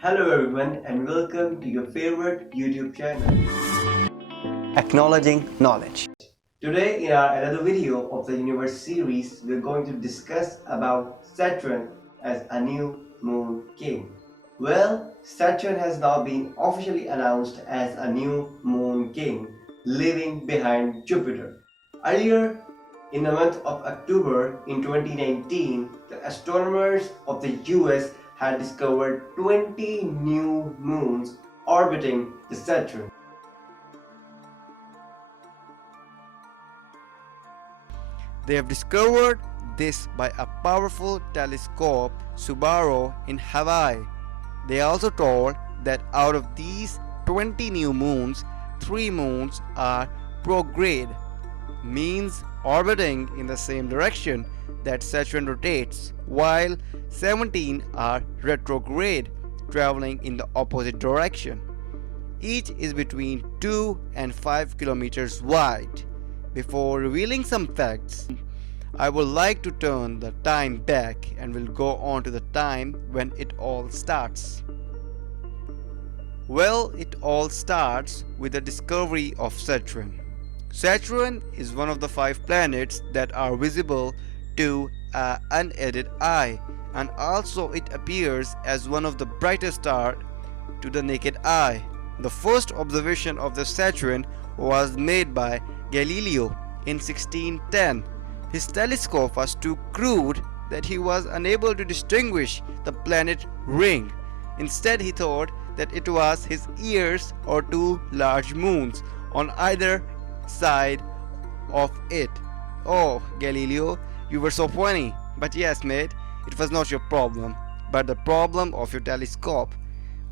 Hello everyone and welcome to your favorite YouTube channel. Acknowledging knowledge. Today in our another video of the universe series, we're going to discuss about Saturn as a new moon king. Well, Saturn has now been officially announced as a new moon king, leaving behind Jupiter. Earlier in the month of October in 2019, the astronomers of the US had discovered 20 new moons orbiting the Saturn. They have discovered this by a powerful telescope, Subaru, in Hawaii. They also told that out of these 20 new moons, 3 moons are prograde, means orbiting in the same direction that Saturn rotates, while 17 are retrograde, traveling in the opposite direction. Each is between 2 and 5 kilometers wide. Before revealing some facts, I would like to turn the time back and will go on to the time when it all starts. Well, it all starts with the discovery of Saturn. Saturn is one of the 5 planets that are visible to an unaided eye, and also it appears as one of the brightest stars to the naked eye. The first observation of the Saturn was made by Galileo in 1610. His telescope was too crude that he was unable to distinguish the planet ring. Instead, he thought that it was his ears or 2 large moons on either side of it. Oh, Galileo, you were so funny. But yes, mate, it was not your problem, but the problem of your telescope.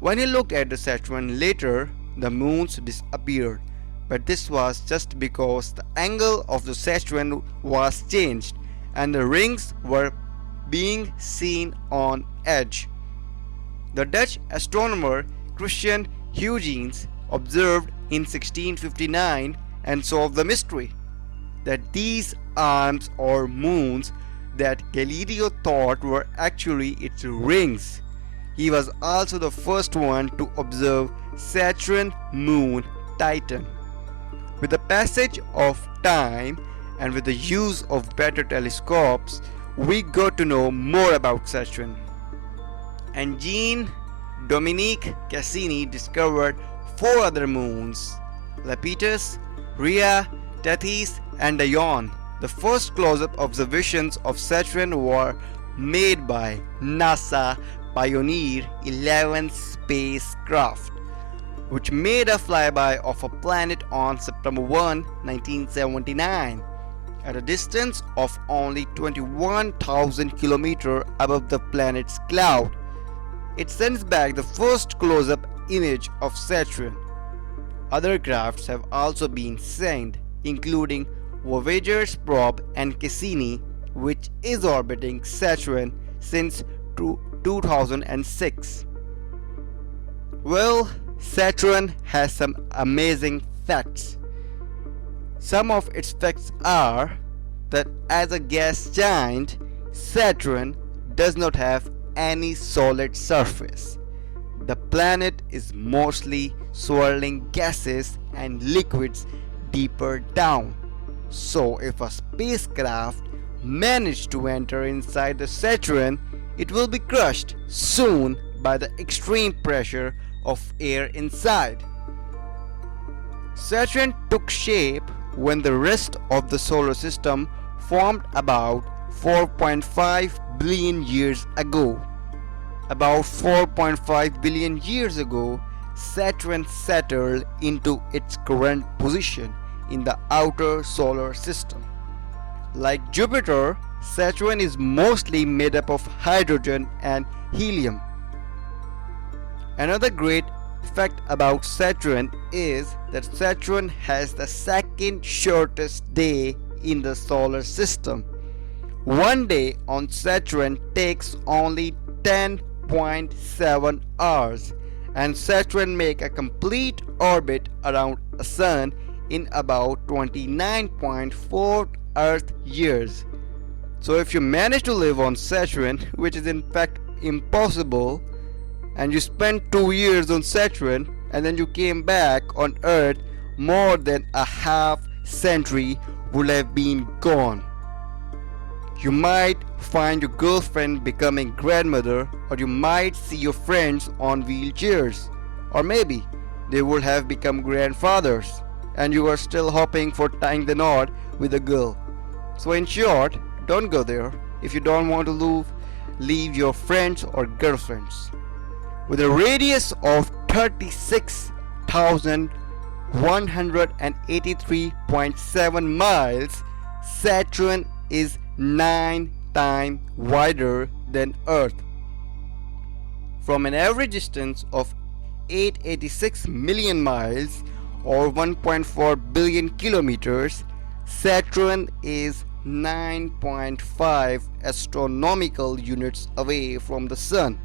When he looked at the Saturn later, the moons disappeared. But this was just because the angle of the Saturn was changed and the rings were being seen on edge. The Dutch astronomer Christian Huygens observed in 1659 and solved the mystery that these arms or moons that Galileo thought were actually its rings. He was also the first one to observe Saturn moon Titan. With the passage of time and with the use of better telescopes, we got to know more about Saturn. And Jean Dominique Cassini discovered 4 other moons: Lepidus, Rhea, Tethys, and Dione. The first close-up observations of Saturn were made by NASA Pioneer 11 spacecraft, which made a flyby of a planet on September 1, 1979, at a distance of only 21,000 km above the planet's cloud. It sends back the first close-up image of Saturn. Other crafts have also been sent, including Voyager's probe and Cassini, which is orbiting Saturn since 2006. Well, Saturn has some amazing facts. Some of its facts are that as a gas giant, Saturn does not have any solid surface. The planet is mostly swirling gases and liquids deeper down. So if a spacecraft managed to enter inside the Saturn, it will be crushed soon by the extreme pressure of air inside. Saturn took shape when the rest of the solar system formed about 4.5 billion years ago. About 4.5 billion years ago, Saturn settled into its current position in the outer solar system. Like Jupiter, Saturn is mostly made up of hydrogen and helium. Another great fact about Saturn is that Saturn has the second shortest day in the solar system. One day on Saturn takes only 10.7 hours, and Saturn makes a complete orbit around a sun in about 29.4 Earth years. So if you manage to live on Saturn, which is in fact impossible, and you spent 2 years on Saturn, and then you came back on Earth, more than a half century would have been gone. You might find your girlfriend becoming grandmother, or you might see your friends on wheelchairs, or maybe they would have become grandfathers, and you are still hoping for tying the knot with a girl. So, in short, don't go there if you don't want to leave your friends or girlfriends. With a radius of 36,183.7 miles, Saturn is 9 times wider than Earth. From an average distance of 886 million miles or 1.4 billion kilometers, Saturn is 9.5 astronomical units away from the Sun.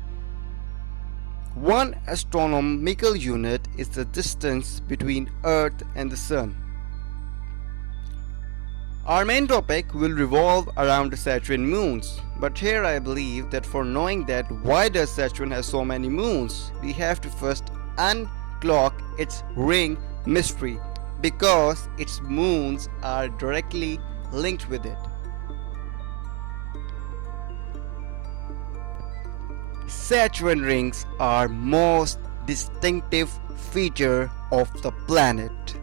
One astronomical unit is the distance between Earth and the Sun. Our main topic will revolve around the Saturn moons, but here I believe that for knowing that why does Saturn have so many moons, we have to first uncloak its ring mystery, because its moons are directly linked with it. Saturn rings are most distinctive feature of the planet.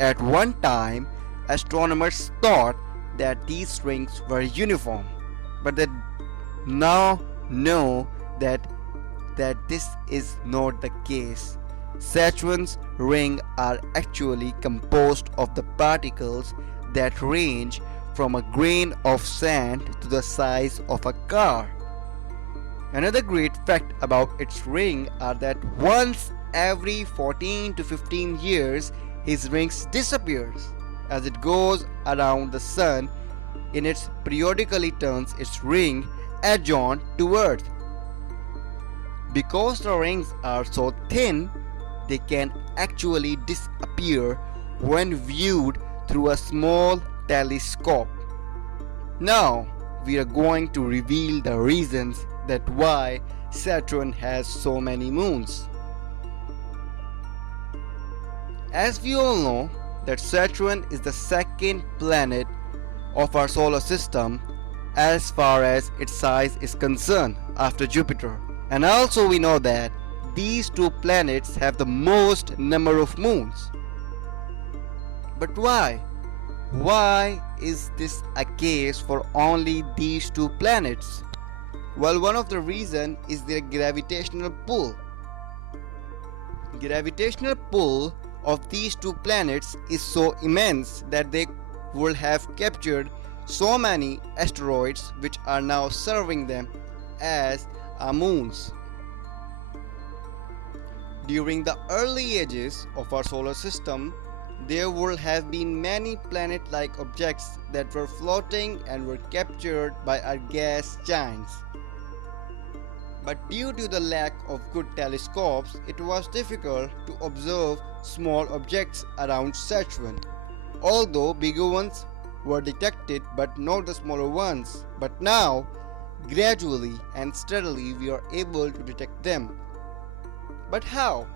At one time, astronomers thought that these rings were uniform, but they now know that this is not the case. Saturn's rings are actually composed of the particles that range from a grain of sand to the size of a car. Another great fact about its ring are that once every 14 to 15 years his rings disappears as it goes around the sun. In its periodically turns its ring edge-on to Earth. Because the rings are so thin, they can actually disappear when viewed through a small telescope. Now we are going to reveal the reasons that why Saturn has so many moons. As we all know that Saturn is the second planet of our solar system as far as its size is concerned after Jupiter. And also we know that these two planets have the most number of moons. But why? Why is this a case for only these two planets? Well, one of the reasons is their gravitational pull. Gravitational pull of these two planets is so immense that they would have captured so many asteroids which are now serving them as moons. During the early ages of our solar system, there would have been many planet-like objects that were floating and were captured by our gas giants. But due to the lack of good telescopes, it was difficult to observe small objects around Saturn. Although bigger ones were detected but not the smaller ones. But now, gradually and steadily we are able to detect them. But how?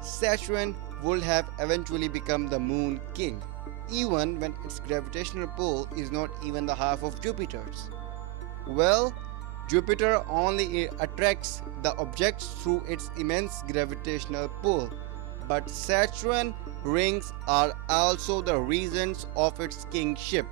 Saturn would have eventually become the moon king, even when its gravitational pull is not even the half of Jupiter's. Well, Jupiter only attracts the objects through its immense gravitational pull, but Saturn rings are also the reasons of its kingship,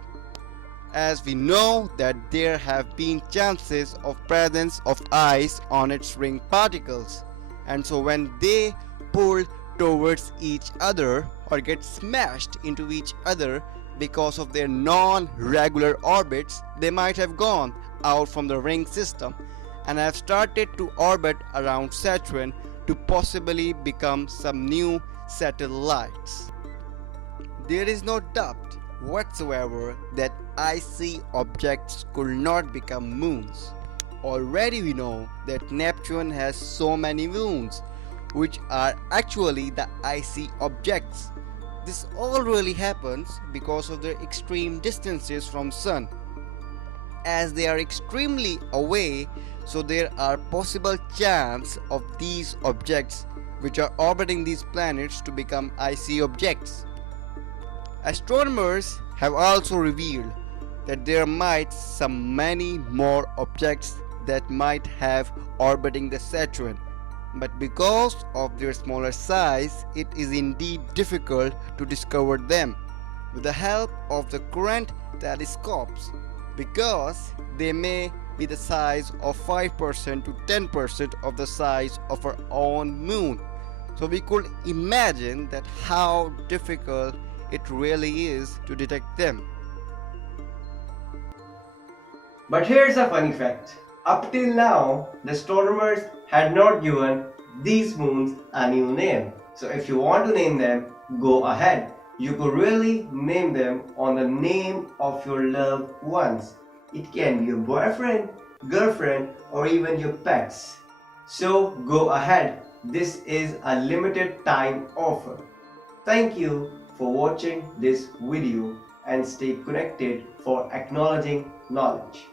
as we know that there have been chances of presence of ice on its ring particles, and so when they pull towards each other or get smashed into each other because of their non-regular orbits, they might have gone out from the ring system and have started to orbit around Saturn to possibly become some new satellites. There is no doubt whatsoever that icy objects could not become moons. Already we know that Neptune has so many moons, which are actually the icy objects. This all really happens because of their extreme distances from Sun. As they are extremely away, So there are possible chance of these objects which are orbiting these planets to become icy objects. Astronomers have also revealed that there might some many more objects that might have orbiting the Saturn, but because of their smaller size it is indeed difficult to discover them with the help of the current telescopes, because they may be the size of 5% to 10% of the size of our own moon. So we could imagine that how difficult it really is to detect them. But here's a funny fact. Up till now, the astronomers had not given these moons a new name. So if you want to name them, go ahead. You could really name them on the name of your loved ones. It can be your boyfriend, girlfriend, or even your pets. So go ahead. This is a limited time offer. Thank you for watching this video and stay connected for acknowledging knowledge.